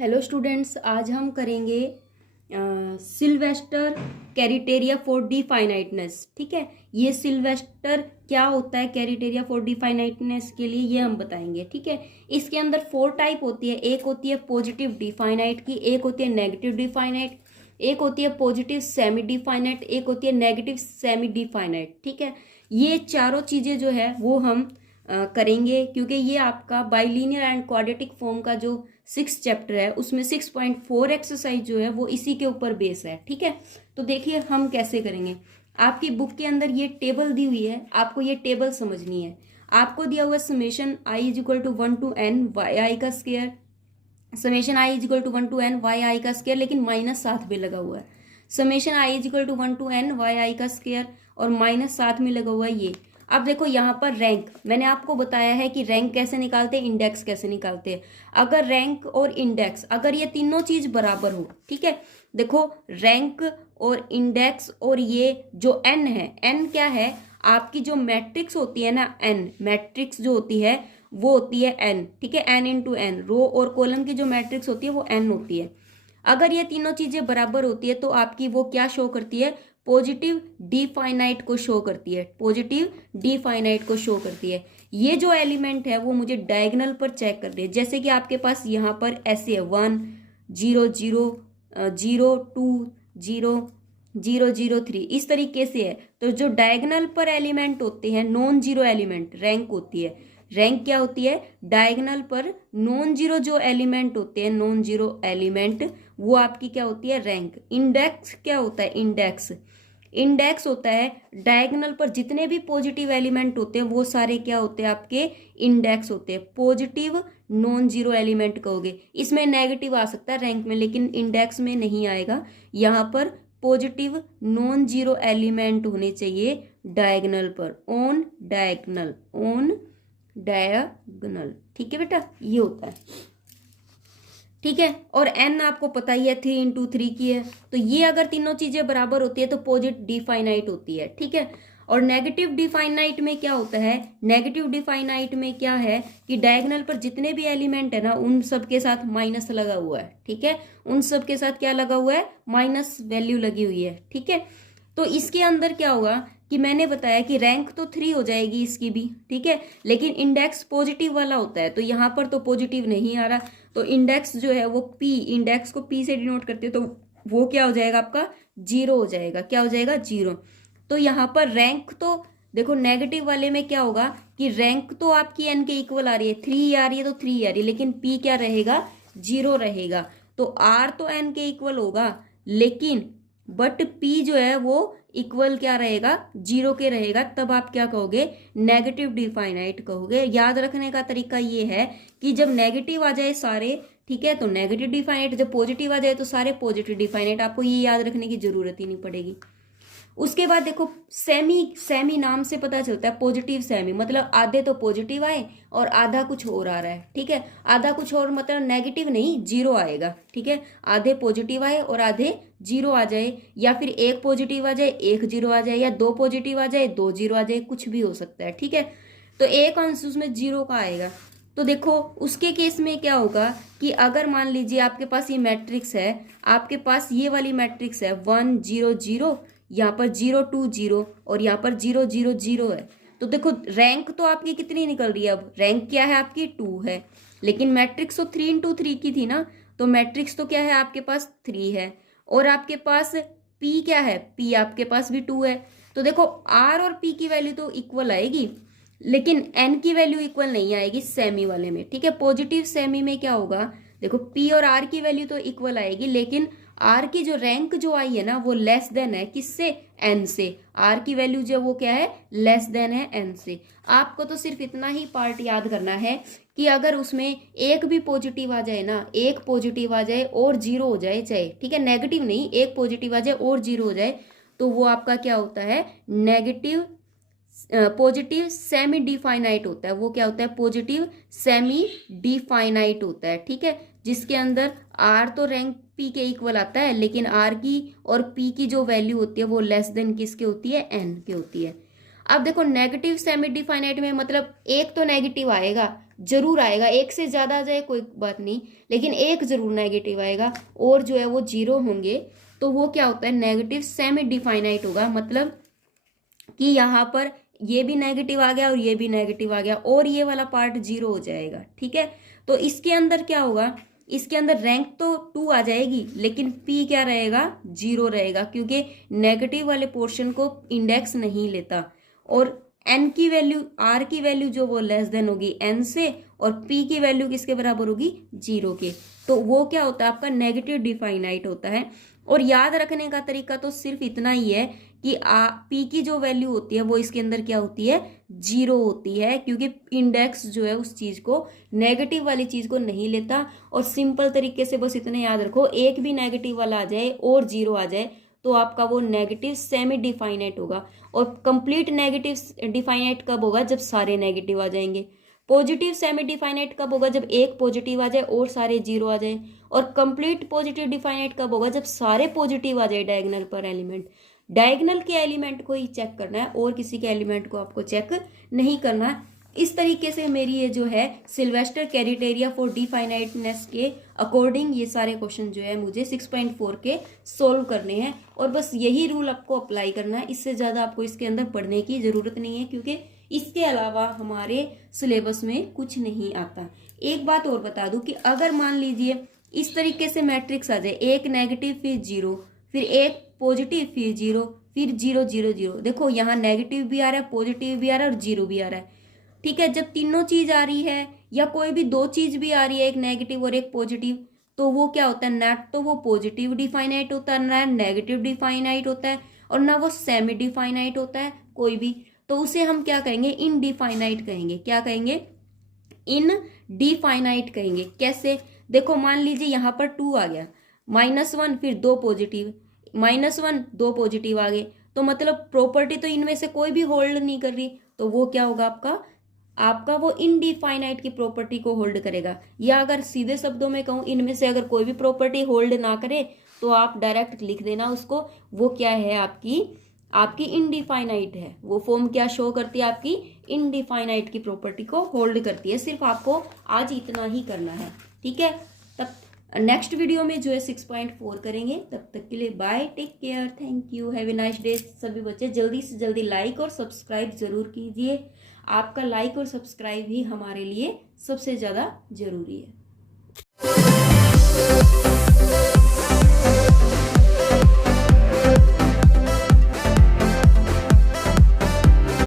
Hello students, आज हम करेंगे सिल्वेस्टर क्राइटेरिया फॉर डिफाइनाइटनेस। ठीक है, ये सिल्वेस्टर क्या होता है क्राइटेरिया फॉर डिफाइनाइटनेस के लिए ये हम बताएंगे। ठीक है, इसके अंदर 4 टाइप होती है। एक होती है पॉजिटिव डिफाइनाइट की, एक होती है नेगेटिव डिफाइनाइट, एक होती है पॉजिटिव सेमी डिफाइनाइट, एक होती है नेगेटिव सेमी डिफाइनाइट। ठीक है, ये चारों चीज़ें जो है वो हम करेंगे, क्योंकि ये आपका बाइलिनियर एंड क्वाड्रेटिक फॉर्म का जो 6 चैप्टर है उसमें 6.4 एक्सरसाइज जो है वो इसी के ऊपर बेस है। ठीक है, तो देखिए हम कैसे करेंगे। आपकी बुक के अंदर ये टेबल दी हुई है, आपको ये टेबल समझनी है। आपको दिया हुआ summation i is equal to 1 to n y i का square, summation i is equal to 1 to n y i का स्क्वायर, लेकिन माइनस साथ में लगा हुआ है। Summation i is equal to 1 to n y i का स्क्वायर और माइनस साथ में लगा हुआ है ये। अब देखो यहाँ पर रैंक, मैंने आपको बताया है कि रैंक कैसे निकालते हैं, इंडेक्स कैसे निकालते हैं। अगर रैंक और इंडेक्स, अगर ये तीनों चीज बराबर हो, ठीक है, देखो रैंक और इंडेक्स और ये जो एन है, एन क्या है, आपकी जो मैट्रिक्स होती है ना, एन मैट्रिक्स जो होती है वो होती है एन। ठीक है, एन इंटू एन, रो और कॉलम की जो मैट्रिक्स होती है वो एन होती है। अगर ये तीनों चीजें बराबर होती है तो आपकी वो क्या शो करती है, पॉजिटिव डिफाइनाइट को शो करती है, पॉजिटिव डिफाइनाइट को शो करती है। ये जो एलिमेंट है वो मुझे डायगोनल पर चेक कर रही है। जैसे कि आपके पास यहाँ पर ऐसे है 1 0 0 0 2 0 0 0 3, इस तरीके से है। तो जो डायगोनल पर एलिमेंट होते हैं, नॉन जीरो एलिमेंट रैंक होती है। रैंक क्या होती है, डायगोनल पर नॉन जीरो जो एलिमेंट होते हैं, नॉन जीरो एलिमेंट, वो आपकी क्या होती है, रैंक। इंडेक्स क्या होता है, इंडेक्स, इंडेक्स होता है डायगोनल पर जितने भी पॉजिटिव एलिमेंट होते हैं वो सारे क्या होते हैं, आपके इंडेक्स होते हैं। पॉजिटिव नॉन जीरो एलिमेंट कहोगे, इसमें नेगेटिव आ सकता है रैंक में, लेकिन इंडेक्स में नहीं आएगा। यहाँ पर पॉजिटिव नॉन जीरो एलिमेंट होने चाहिए डायगोनल पर, ऑन डायगोनल, ऑन डायगोनल। ठीक है बेटा, ये होता है। ठीक है, और n आपको पता ही है 3 इंटू 3 की है, तो ये अगर तीनों चीजें बराबर होती है तो पॉजिटिव डिफाइनाइट होती है। ठीक है, और नेगेटिव डिफाइनाइट में क्या होता है, नेगेटिव डिफाइनाइट में क्या है कि डायगोनल पर जितने भी एलिमेंट है ना उन सब के साथ माइनस लगा हुआ है। ठीक है, उन सब के साथ क्या लगा हुआ है, माइनस वैल्यू लगी हुई है। ठीक है, तो इसके अंदर क्या होगा कि मैंने बताया कि रैंक तो 3 हो जाएगी इसकी भी। ठीक है, लेकिन इंडेक्स पॉजिटिव वाला होता है, तो यहाँ पर तो पॉजिटिव नहीं आ रहा, तो इंडेक्स जो है वो पी, इंडेक्स को पी से डिनोट करते हैं, तो वो क्या हो जाएगा, आपका 0 हो जाएगा। क्या हो जाएगा, 0। तो यहाँ पर रैंक तो देखो नेगेटिव वाले में क्या होगा कि रैंक तो आपकी एन के इक्वल आ रही है, 3 आ रही है तो 3 आ रही है, लेकिन पी क्या रहेगा, 0 रहेगा। तो आर तो एन के इक्वल होगा, लेकिन बट पी जो है वो इक्वल क्या रहेगा, 0 के रहेगा। तब आप क्या कहोगे, नेगेटिव डिफाइनाइट कहोगे। याद रखने का तरीका ये है कि जब नेगेटिव आ जाए सारे, ठीक है, तो नेगेटिव डिफाइनाइट, जब पॉजिटिव आ जाए तो सारे पॉजिटिव डिफाइनाइट। आपको ये याद रखने की जरूरत ही नहीं पड़ेगी। उसके बाद देखो सेमी, सेमी नाम से पता चलता है पॉजिटिव सेमी, मतलब आधे तो पॉजिटिव आए और आधा कुछ और आ रहा है। ठीक है, आधा कुछ और मतलब नेगेटिव नहीं, 0 आएगा। ठीक है, आधे पॉजिटिव आए और आधे 0 आ जाए, या फिर एक पॉजिटिव आ जाए एक 0 आ जाए, या 2 पॉजिटिव आ जाए 2 0 आ जाए, कुछ भी हो सकता है। ठीक है, तो एक अंश उसमें 0 का आएगा। तो देखो उसके केस में क्या होगा कि अगर मान लीजिए आपके पास ये मैट्रिक्स है, आपके पास ये वाली मैट्रिक्स है 1 0 0, यहाँ पर 0 2 0 और यहाँ पर 0 0 0 है, तो देखो रैंक तो आपकी कितनी निकल रही है, अब रैंक क्या है आपकी 2 है, लेकिन मैट्रिक्स तो 3 इंटू 3 की थी ना, तो मैट्रिक्स तो क्या है आपके पास 3 है, और आपके पास पी क्या है, पी आपके पास भी 2 है। तो देखो आर और पी की वैल्यू तो इक्वल आएगी, लेकिन एन की वैल्यू इक्वल नहीं आएगी सेमी वाले में। ठीक है, पॉजिटिव सेमी में क्या होगा, देखो पी और आर की वैल्यू तो इक्वल आएगी, लेकिन आर की जो रैंक जो आई है ना वो लेस देन है किससे, एन से। आर की वैल्यू जो वो क्या है, लेस देन है एन से। आपको तो सिर्फ इतना ही पार्ट याद करना है कि अगर उसमें एक भी पॉजिटिव आ जाए ना, एक पॉजिटिव आ जाए और 0 हो जाए चाहे, ठीक है, नेगेटिव नहीं, एक पॉजिटिव आ जाए और 0 हो जाए, तो वो आपका क्या होता है, नेगेटिव पॉजिटिव सेमी डिफाइनाइट होता है। वो क्या होता है, पॉजिटिव सेमी डिफाइनाइट होता है। ठीक है, जिसके अंदर आर तो रैंक पी के इक्वल आता है, लेकिन आर की और पी की जो वैल्यू होती है वो लेस देन किसके होती है, एन के होती है। अब देखो नेगेटिव सेमी डिफाइनाइट में मतलब एक तो नेगेटिव आएगा, जरूर आएगा, एक से ज्यादा आ जाए कोई बात नहीं, लेकिन एक जरूर नेगेटिव आएगा, और जो है वो जीरो होंगे, तो वो क्या होता है, नेगेटिव सेमी डिफाइनाइट होगा। मतलब कि यहाँ पर ये भी नेगेटिव आ गया और ये भी नेगेटिव आ गया, और ये वाला पार्ट जीरो हो जाएगा। ठीक है, तो इसके अंदर क्या होगा, इसके अंदर रैंक तो 2 आ जाएगी, लेकिन पी क्या रहेगा, जीरो रहेगा, क्योंकि नेगेटिव वाले पोर्शन को इंडेक्स नहीं लेता। और एन की वैल्यू, आर की वैल्यू जो वो लेस देन होगी एन से, और पी की वैल्यू किसके बराबर होगी, जीरो के, तो वो क्या होता है आपका नेगेटिव डिफाइनाइट होता है। और याद रखने का तरीका तो सिर्फ इतना ही है कि पी की जो वैल्यू होती है वो इसके अंदर क्या होती है, जीरो होती है, क्योंकि इंडेक्स जो है उस चीज को, नेगेटिव वाली चीज को नहीं लेता। और सिंपल तरीके से बस इतने याद रखो, एक भी नेगेटिव वाला आ जाए और जीरो आ जाए तो आपका वो नेगेटिव सेमी डिफाइनाइट होगा। और कंप्लीट नेगेटिव डिफाइनाइट कब होगा, जब सारे नेगेटिव आ जाएंगे। पॉजिटिव सेमी डिफाइनाइट कब होगा, जब एक पॉजिटिव आ जाए और सारे जीरो आ जाए। और कंप्लीट पॉजिटिव डिफाइनाइट कब होगा, जब सारे पॉजिटिव आ जाए डायगोनल पर एलिमेंट। डायगोनल के एलिमेंट को ही चेक करना है, और किसी के एलिमेंट को आपको चेक नहीं करना है। इस तरीके से मेरी ये जो है सिल्वेस्टर क्राइटेरिया फॉर डिफाइनाइटनेस के अकॉर्डिंग ये सारे क्वेश्चन जो है मुझे 6.4 के सोल्व करने हैं, और बस यही रूल आपको अप्लाई करना है। इससे ज़्यादा आपको इसके अंदर पढ़ने की ज़रूरत नहीं है, क्योंकि इसके अलावा हमारे सिलेबस में कुछ नहीं आता। एक बात और बता दूं कि अगर मान लीजिए इस तरीके से मैट्रिक्स आ जाए, एक नेगेटिव फिर जीरो, फिर एक पॉजिटिव फिर जीरो, फिर जीरो जीरो जीरो, देखो यहाँ नेगेटिव भी आ रहा है, पॉजिटिव भी आ रहा है और जीरो भी आ रहा है। ठीक है, जब तीनों चीज आ रही है या कोई भी दो चीज भी आ रही है, एक नेगेटिव और एक पॉजिटिव, तो वो क्या होता है, ना तो वो पॉजिटिव डिफाइनाइट होता है, ना नेगेटिव डिफाइनाइट होता है, और ना वो सेमी डिफाइनाइट होता है कोई भी। तो उसे हम क्या कहेंगे, इनडिफाइनाइट कहेंगे। क्या कहेंगे, इनडिफाइनाइट कहेंगे। कैसे, देखो मान लीजिए यहाँ पर 2 आ गया, -1 फिर 2 पॉजिटिव, -1 2 पॉजिटिव आ गए, तो मतलब प्रॉपर्टी तो इनमें से कोई भी होल्ड नहीं कर रही, तो वो क्या होगा आपका वो इनडिफाइनाइट की प्रॉपर्टी को होल्ड करेगा। या अगर सीधे शब्दों में कहूँ, इनमें से अगर कोई भी प्रॉपर्टी होल्ड ना करे तो आप डायरेक्ट लिख देना उसको, वो क्या है, आपकी इनडिफाइनाइट है। वो फॉर्म क्या शो करती है, आपकी इनडिफाइनाइट की प्रॉपर्टी को होल्ड करती है। सिर्फ आपको आज इतना ही करना है। ठीक है, तब नेक्स्ट वीडियो में जो है 6.4 करेंगे। तब तक के लिए bye, take care, thank you, have a nice day. सभी बच्चे जल्दी से जल्दी लाइक और सब्सक्राइब जरूर कीजिए। आपका लाइक और सब्सक्राइब ही हमारे लिए सबसे ज़्यादा जरूरी है।